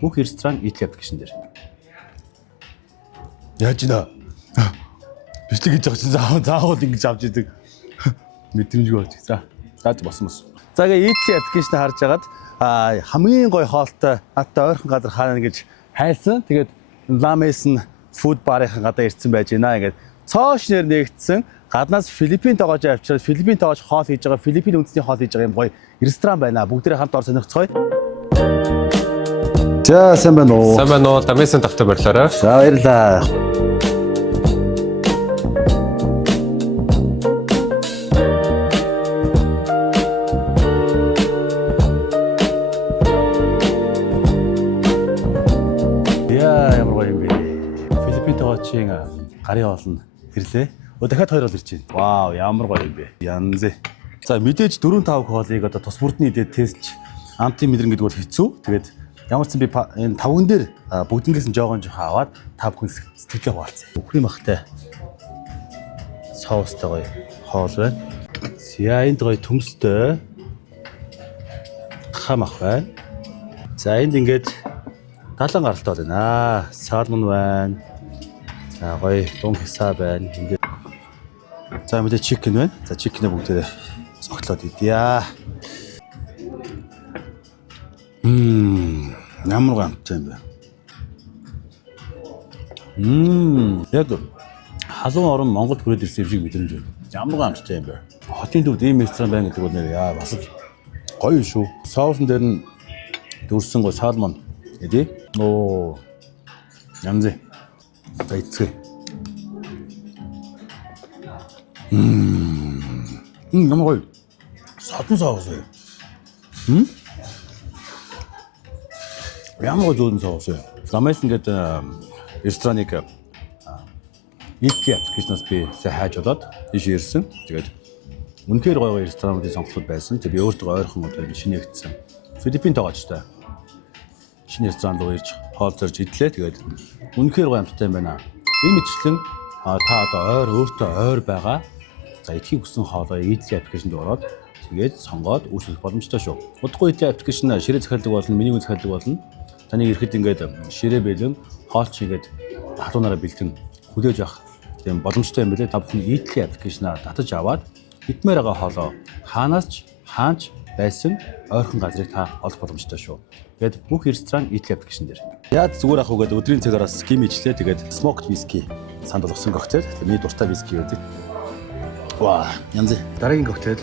бүх ресторан Eatly аппликейшн дээр. Яаж ийна? Бичлэг хийж байгаа чинь заавал ингэж авч идэг. Мэдрэмжгүй болж. За болсон. За ингээ Eatly аппликейшн харж агаад хамгийн гоё хоолтой надтай ойрхон газар хаана гэж хайсан. Тэгээд Ламэсэн фуд барын гадаа ирсэн байж байна. Ингээд цоош нэр нэгдсэн гаднаас Филиппин тоогож авчираад Филиппин тоогож хоол хийж байгаа, Филиппин үндэсний хоол хийж байгаа юм гоё ресторан байна. Бүгдээ хамт ор сонирхцгоё. За сайн байна уу? Сайн байна уу? Ламэсэн тавтай барьлаарай. За баярлалаа. Ямар гоё юм бэ? Филиппин тоогочийн гарын хоол нь ирлээ. Дахиад 2 бол ирж байна. Вау, ямар гоё юм бэ? Янзээ. За мэдээж 4-5 хоолыг одоо тус бүрдний идээд тестч амтын мэдрэн гэдэг бол хэцүү. Тэгээд ямар ч юм би энэ тавган дээр бүгднгээс нь жоохон аваад та бүхэн сэтгэлээ хуваалцъя. Бүхний махтай соустай гоё хоол байна. За энд гоё төмстэй хам ах байна. За энд ингээд талан гаралтай байна. Салмон байна. За гоё дун хисаа байна. Ингээд за мэдээ чикен байна. За чикенээ бүгдээрээ цогтлоод идъя. Ямар гамтай юм бэ? Яг халуун орон Монголд хүрээд ирсэн юм шиг мэдрэмж байна. Ямар гамтай юм бэ? Хотын төвд ийм ресторан байна гэдэг бол нэр яа бас гоё шүү. Соусын дээр нь дүүрсэн гоё салмон эдээ. Оо. Янзээ. За эцгээ. Ямар гоё. Содон соус ээ. Ямар гоё зүүн соус ээ. Ламэс ингээд рестораныг Eatly аппликейшнээс би хайж болоод ийш ирсэн. Тэгээд үнэхээр гоё ресторануудын сонголтууд байсан. Тэгээд би өөртөө ойрхон одоо шинээгдсэн. Филиппин тоогочтой. Шинэ ресторан руу ирж хоол зорж идлээ. Тэгээд үнэхээр гоё амттай юм байна. Энэ мэтчлэн та одоо өөртөө ойр байгаа. За идэхийг хүссэн хоолоо Eatly аппликейшнд ороод тэгээд сонгоод үйлчлэх боломжтой шүү. Удахгүй Eatly аппликейшн ширээ захиалдаг болно, менюг захиалдаг болно. Таныг ирэхэд ингээд ширээ бэлэн, хоолч ингээд халуунаараа бэлтэн хүлээж авах тийм боломжтой юм билээ. Та бүхэн Eatly аппликейшнаар татаж аваад хитмээр байгаа хоолоо хаанаас ч хаанч байсан ойрхон газрыг та олох боломжтой шүү. Тэгээд бүх ресторан Eatly аппликейшн дээр. Яад зүгээр ах угаад өдрийн цагаараас ским ичлээ. Тэгээд smoked whiskey санд болгосон коктейл. Миний дуртай whiskey байдаг. Ваа, янзээ. Дараагийн коктейл